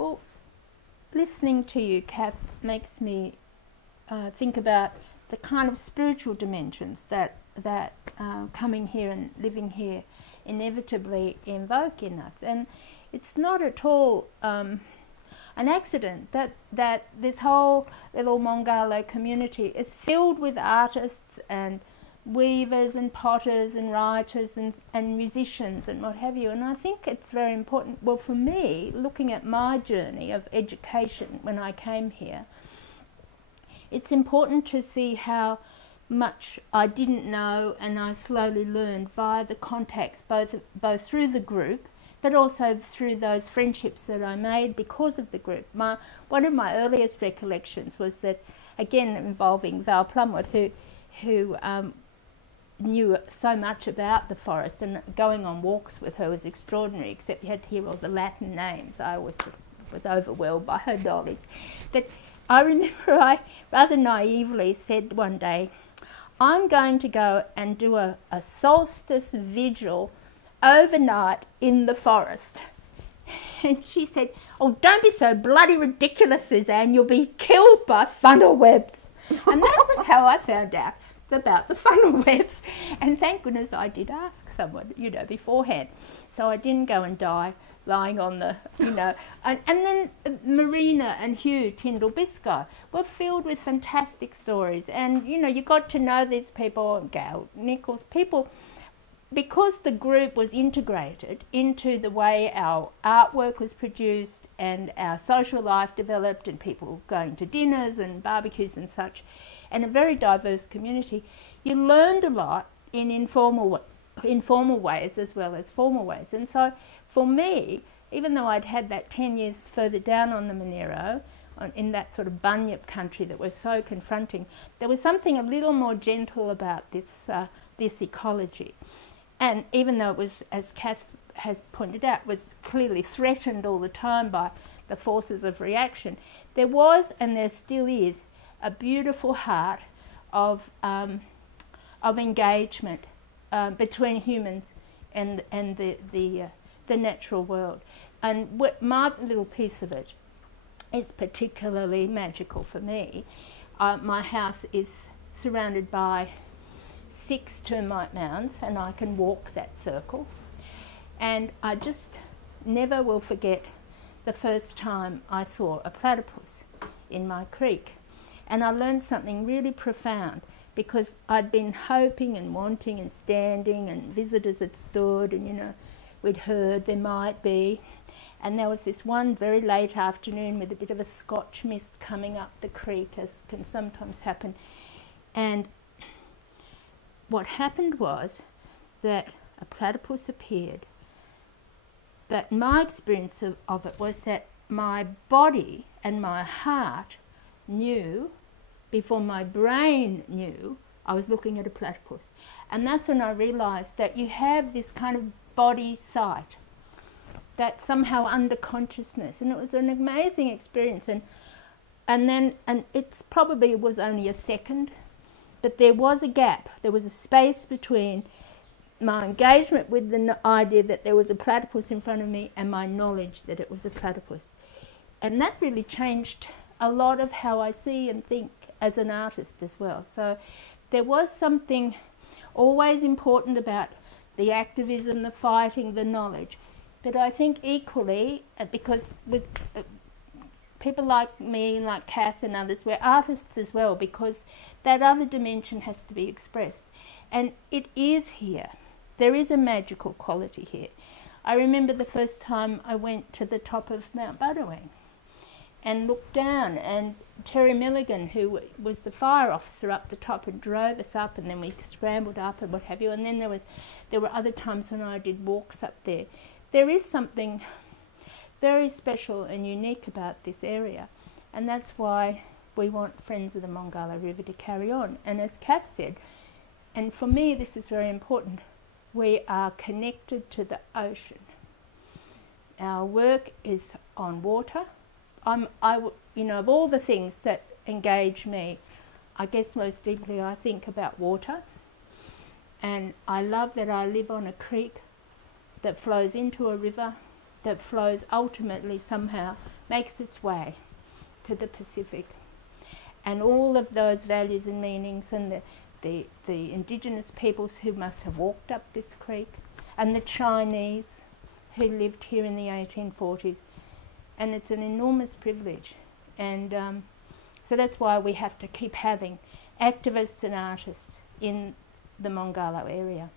Well, listening to you, Kath, makes me think about the kind of spiritual dimensions that coming here and living here inevitably invoke in us. And it's not at all an accident that this whole little Mongarlowe community is filled with artists and weavers and potters and writers and musicians and what have you. And I think it's very important, well, for me, looking at my journey of education when I came here, it's important to see how much I didn't know and I slowly learned via the contacts, both through the group, but also through those friendships that I made because of the group. One of my earliest recollections was that, again involving Val Plumwood, who knew so much about the forest, and going on walks with her was extraordinary, except you had to hear all the Latin names. I was overwhelmed by her knowledge. But I remember I rather naively said one day, I'm going to go and do a solstice vigil overnight in the forest. And she said, oh, don't be so bloody ridiculous, Suzanne, you'll be killed by funnel webs. And that was how I found out about the funnel webs. And thank goodness I did ask someone, beforehand. So I didn't go and die lying on the, And then Marina and Hugh Tyndall Biscoe were filled with fantastic stories. And, you got to know these people, Gail Nichols, people, because the group was integrated into the way our artwork was produced and our social life developed, and people going to dinners and barbecues and such, and a very diverse community, you learned a lot in informal ways as well as formal ways. And so for me, even though I'd had that 10 years further down on the Monero, in that sort of bunyip country that was so confronting, there was something a little more gentle about this ecology. And even though it was, as Kath has pointed out, was clearly threatened all the time by the forces of reaction, there was, and there still is, a beautiful heart of engagement between humans and the natural world. And my little piece of it is particularly magical for me. My house is surrounded by 6 termite mounds, and I can walk that circle. And I just never will forget the first time I saw a platypus in my creek. And I learned something really profound, because I'd been hoping and wanting and standing, and visitors had stood, and we'd heard there might be. And there was this one very late afternoon with a bit of a Scotch mist coming up the creek, as can sometimes happen. And what happened was that a platypus appeared. But my experience of it was that my body and my heart knew before my brain knew I was looking at a platypus. And that's when I realised that you have this kind of body sight that's somehow under consciousness. And it was an amazing experience. And it's probably was only a second, but there was a gap. There was a space between my engagement with the idea that there was a platypus in front of me and my knowledge that it was a platypus. And that really changed a lot of how I see and think as an artist as well. So there was something always important about the activism, the fighting, the knowledge. But I think equally, because with people like me, like Kath and others, we're artists as well, because that other dimension has to be expressed. And it is here. There is a magical quality here. I remember the first time I went to the top of Mount Budawang and looked down, and Terry Milligan, who was the fire officer up the top, and drove us up, and then we scrambled up and what have you. And then there were other times when I did walks up there. There is something very special and unique about this area, and that's why we want Friends of the Mongarlowe River to carry on. And as Kath said, and for me this is very important, we are connected to the ocean. Our work is on water. Of all the things that engage me, I guess most deeply I think about water. And I love that I live on a creek that flows into a river that flows ultimately somehow, makes its way to the Pacific. And all of those values and meanings, and the indigenous peoples who must have walked up this creek, and the Chinese who lived here in the 1840s. And it's an enormous privilege. And so that's why we have to keep having activists and artists in the Mongarlowe area.